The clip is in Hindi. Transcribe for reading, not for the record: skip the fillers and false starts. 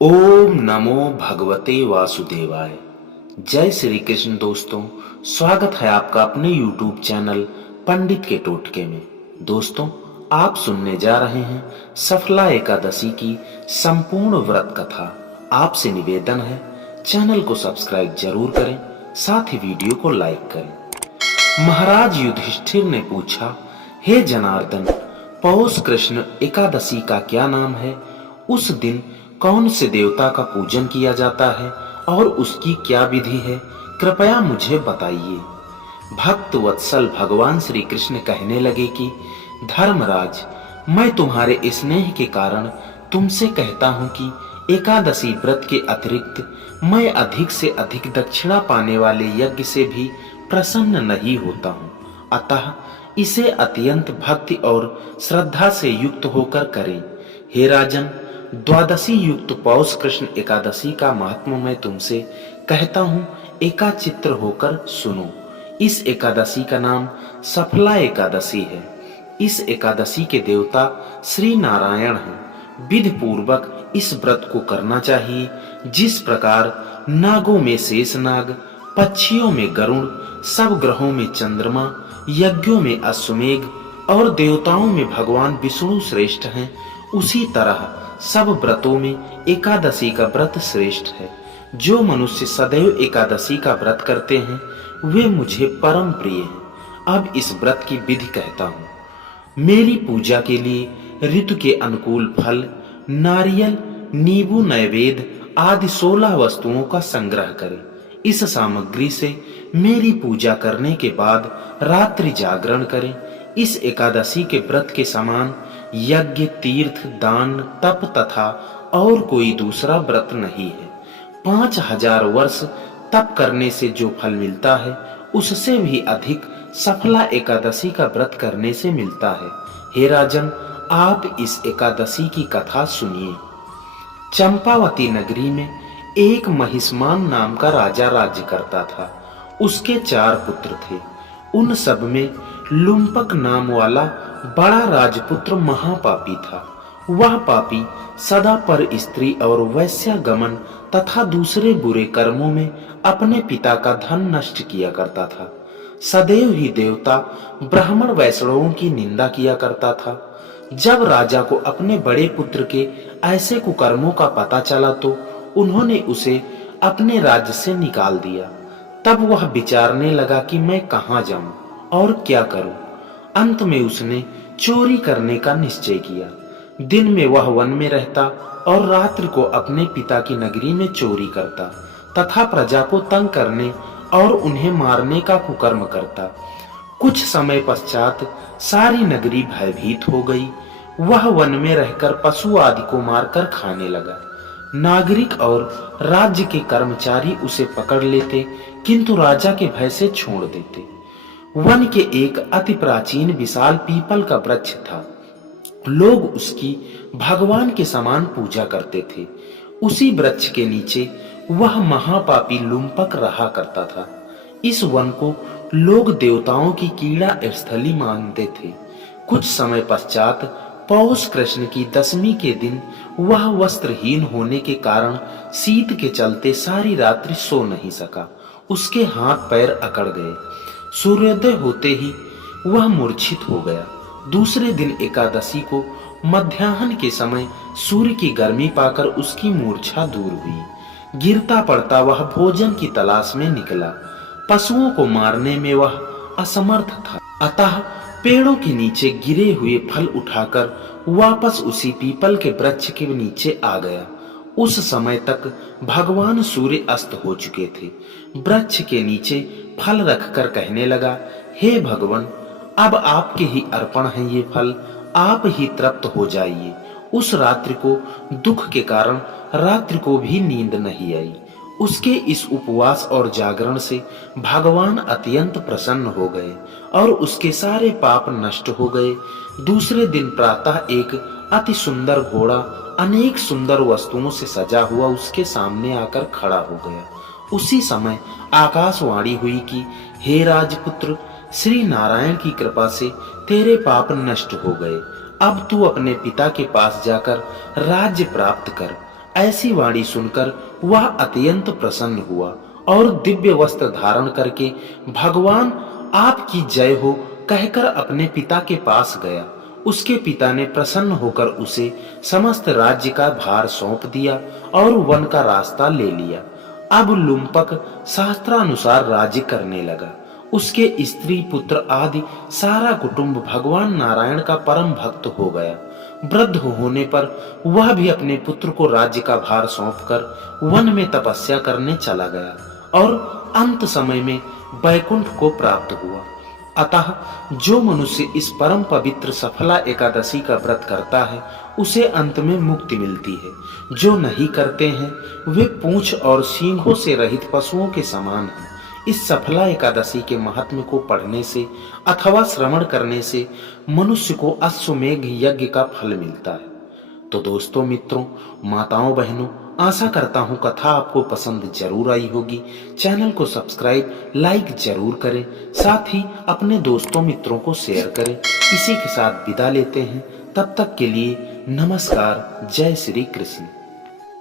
ओम नमो भगवते वासुदेवाय। जय श्री कृष्ण। दोस्तों, स्वागत है आपका अपने YouTube चैनल पंडित के टोटके में। दोस्तों, आप सुनने जा रहे हैं सफला एकादशी की संपूर्ण व्रत कथा। आपसे निवेदन है, चैनल को सब्सक्राइब जरूर करें, साथ ही वीडियो को लाइक करें। महाराज युधिष्ठिर ने पूछा, हे जनार्दन, पौष कृष्ण एकादशी का क्या नाम है? उस दिन कौन से देवता का पूजन किया जाता है और उसकी क्या विधि है? कृपया मुझे बताइए। भक्त वत्सल भगवान श्री कृष्ण कहने लगे कि धर्मराज, मैं तुम्हारे स्नेह के कारण तुमसे कहता हूं कि एकादशी व्रत के अतिरिक्त मैं अधिक से अधिक दक्षिणा पाने वाले यज्ञ से भी प्रसन्न नहीं होता हूं। अतः इसे अत्यंत भक्ति और श्रद्धा से युक्त होकर करें। हे राजन, द्वादशी युक्त पौष कृष्ण एकादशी का महात्म मैं तुमसे कहता हूँ, एकाचित्र होकर सुनो। इस एकादशी का नाम सफला एकादशी है। इस एकादशी के देवता श्री नारायण हैं। विधि पूर्वक इस व्रत को करना चाहिए। जिस प्रकार नागों में शेषनाग, पक्षियों में गरुड़, सब ग्रहों में चंद्रमा, यज्ञों में अश्वमेघ और देवताओं में भगवान विष्णु श्रेष्ठ हैं, उसी तरह सब व्रतों में एकादशी का व्रत श्रेष्ठ है। जो मनुष्य सदैव एकादशी का व्रत करते हैं वे मुझे परम प्रिय हैं। अब इस व्रत की विधि कहता हूँ। मेरी पूजा के लिए ऋतु के अनुकूल फल, नारियल, नींबू, नैवेद्य आदि 16 वस्तुओं का संग्रह करें। इस सामग्री से मेरी पूजा करने के बाद रात्रि जागरण करें। इस एकादशी के व्रत के समान यज्ञ, तीर्थ, दान, तप तथा और कोई दूसरा व्रत नहीं है। 5000 वर्ष तप करने से जो फल मिलता है उससे भी अधिक सफला एकादशी का व्रत करने से मिलता है। हे राजन, आप इस एकादशी की कथा सुनिए। चंपावती नगरी में एक महिष्मान नाम का राजा राज्य करता था। उसके 4 पुत्र थे। उन सब में लुम्पक नाम वाला बड़ा राजपुत्र महापापी था। वह पापी सदा पर स्त्री और वैश्यागमन तथा दूसरे बुरे कर्मों में अपने पिता का धन नष्ट किया करता था। सदैव ही देवता, ब्राह्मण, वैष्णवों की निंदा किया करता था। जब राजा को अपने बड़े पुत्र के ऐसे कुकर्मों का पता चला तो उन्होंने उसे अपने राज्य से निकाल दिया। तब वह विचारने लगा कि मैं कहाँ जाऊं और क्या करूं। अंत में उसने चोरी करने का निश्चय किया। दिन में वह वन में रहता और रात्रि को अपने पिता की नगरी में चोरी करता तथा प्रजा को तंग करने और उन्हें मारने का कुकर्म करता। कुछ समय पश्चात सारी नगरी भयभीत हो गई। वह वन में रहकर पशु आदि को मारकर खाने लगा। नागरिक और राज्य के कर्मचारी उसे पकड़ लेते, किंतु राजा के भय से छोड़ देते। वन के एक अति प्राचीन विशाल पीपल का वृक्ष था। लोग उसकी भगवान के समान पूजा करते थे। उसी वृक्ष के नीचे वह महापापी लुम्पक रहा करता था। इस वन को लोग देवताओं की कीड़ा स्थली मानते थे। कुछ समय पश्चात पौष कृष्ण की दशमी के दिन वह वस्त्रहीन होने के कारण शीत के चलते सारी रात्रि सो नहीं सका। उसके हाथ पैर अकड़ गए। सूर्योदय होते ही वह मूर्छित हो गया। दूसरे दिन एकादशी को मध्याह्न के समय सूर्य की गर्मी पाकर उसकी मूर्छा दूर हुई। गिरता पड़ता वह भोजन की तलाश में निकला। पशुओं को मारने में वह असमर्थ था, अतः पेड़ों के नीचे गिरे हुए फल उठाकर वापस उसी पीपल के वृक्ष के नीचे आ गया। उस समय तक भगवान सूर्य अस्त हो चुके थे। वृक्ष के नीचे फल रखकर कहने लगा, हे भगवान, अब आपके ही अर्पण हैं ये फल, आप ही तृप्त हो जाइए। उस रात्रि को दुख के कारण रात्रि को भी नींद नहीं आई। उसके इस उपवास और जागरण से भगवान अत्यंत प्रसन्न हो गए और उसके सारे पाप नष्ट हो गए। दूसरे दिन प्रातः एक अति सुंदर घोड़ा अनेक सुंदर वस्तुओं से सजा हुआ उसके सामने आकर खड़ा हो गया। उसी समय आकाशवाणी हुई कि हे राजपुत्र, श्री नारायण की कृपा से तेरे पाप नष्ट हो गए। अब तू अपने पिता के पास जाकर राज्य प्राप्त कर। ऐसी वाणी सुनकर वह अत्यंत प्रसन्न हुआ और दिव्य वस्त्र धारण करके भगवान आपकी जय हो कहकर अपने पिता के पास गया। उसके पिता ने प्रसन्न होकर उसे समस्त राज्य का भार सौंप दिया और वन का रास्ता ले लिया। अब लुम्पक शास्त्रानुसार राज्य करने लगा। उसके स्त्री पुत्र आदि सारा कुटुंब भगवान नारायण का परम भक्त हो गया। वृद्ध होने पर वह भी अपने पुत्र को राज्य का भार सौंपकर वन में तपस्या करने चला गया और अंत समय में वैकुंठ को प्राप्त हुआ। अतः जो मनुष्य इस परम पवित्र सफला एकादशी का व्रत करता है उसे अंत में मुक्ति मिलती है। जो नहीं करते हैं वे पूंछ और सींगों से रहित पशुओं के समान हैं। इस सफला एकादशी के महात्म्य को पढ़ने से अथवा श्रवण करने से मनुष्य को अश्वमेघ यज्ञ का फल मिलता है। तो दोस्तों, मित्रों, माताओं, बहनों, आशा करता हूं कथा आपको पसंद जरूर आई होगी। चैनल को सब्सक्राइब, लाइक जरूर करें, साथ ही अपने दोस्तों मित्रों को शेयर करें। इसी के साथ विदा लेते हैं। तब तक के लिए नमस्कार। जय श्री कृष्ण।